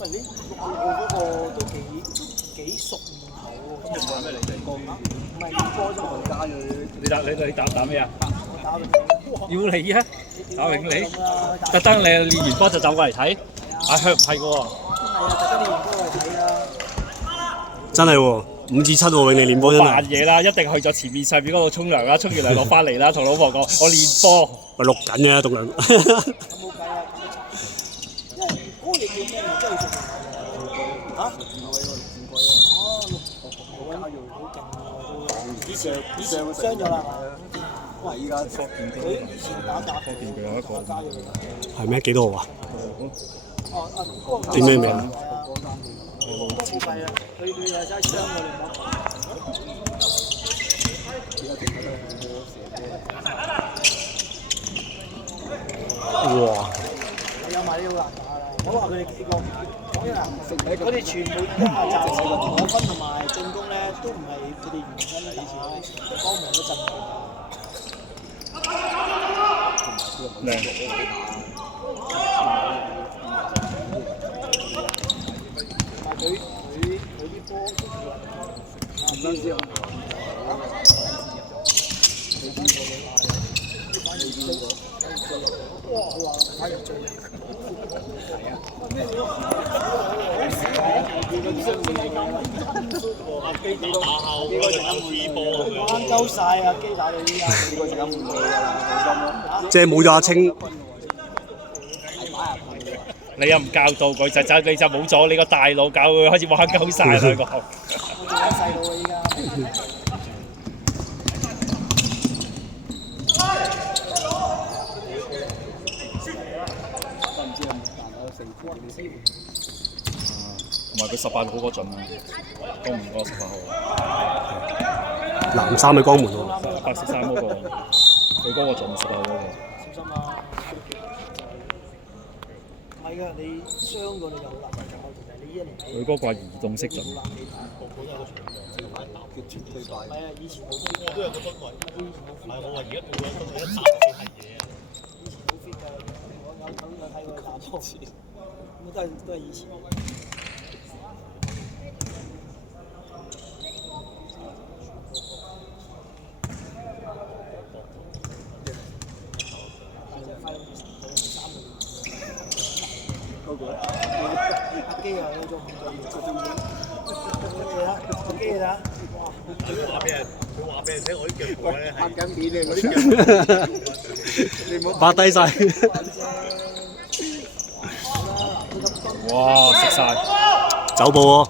喂，呢6號嗰個都幾熟面口喎。即係咩嚟嘅？唔係練波啫嘛。加佢。你打咩啊？我打永利。要你啊！打永利，特登你練完波就走過嚟睇。啊，佢唔係嘅喎。係啊，特登練完波嚟睇啦。真係喎，5至7喎，永利練波真係。扮嘢啦，一定去咗前面上面嗰度沖涼啦，沖完涼落翻嚟啦，同老婆講我練波。咪錄緊嘅，讀兩。咁冇計啊！因為嗰個嘢叫咩啊？真係嚇？哦，6加鋭好勁喎都。以前傷咗啦。哇！依家佢以前打甲嘅，加鋭。係咩？幾多號啊？哦啊，叫咩名啊？冇計啊！佢又真係傷我哋哇！有埋呢個難打啦！我話佢哋幾個講人，佢哋全部一下集得分同埋進攻咧，都唔係佢哋原身打江門嗰陣嚟㗎。佢啲波唔單止哇！佢話反而最係啊！機打後，應該陣間換波，啱鳩晒啊！機打到依家，應該陣間換波啦。即係冇咗阿清。你又唔教導佢，你就冇咗你個大佬教佢開始玩鳩晒啦個。我做緊細佬啊！依家。同埋佢18號嗰準啊，江門嗰個18號。藍衫嘅江門喎。白色衫嗰個，佢嗰個準18號嗰個。小心啊！唔係㗎，你傷過你就好難搞，其實你依一年佢嗰個係移動式準。係啊，以前冇 fit 我都有個分位，以前冇 fit 㗎。我話而家冇咗分位，一打就係嘢。以前冇 fit 㗎，我有睇過佢打波，咁都係以前。阿基啊，有種唔阿基啊，哇！佢話俾人聽，我啲腳步咧拍緊片啊，嗰啲腳你唔好拍低晒。哇！食晒。走步喎。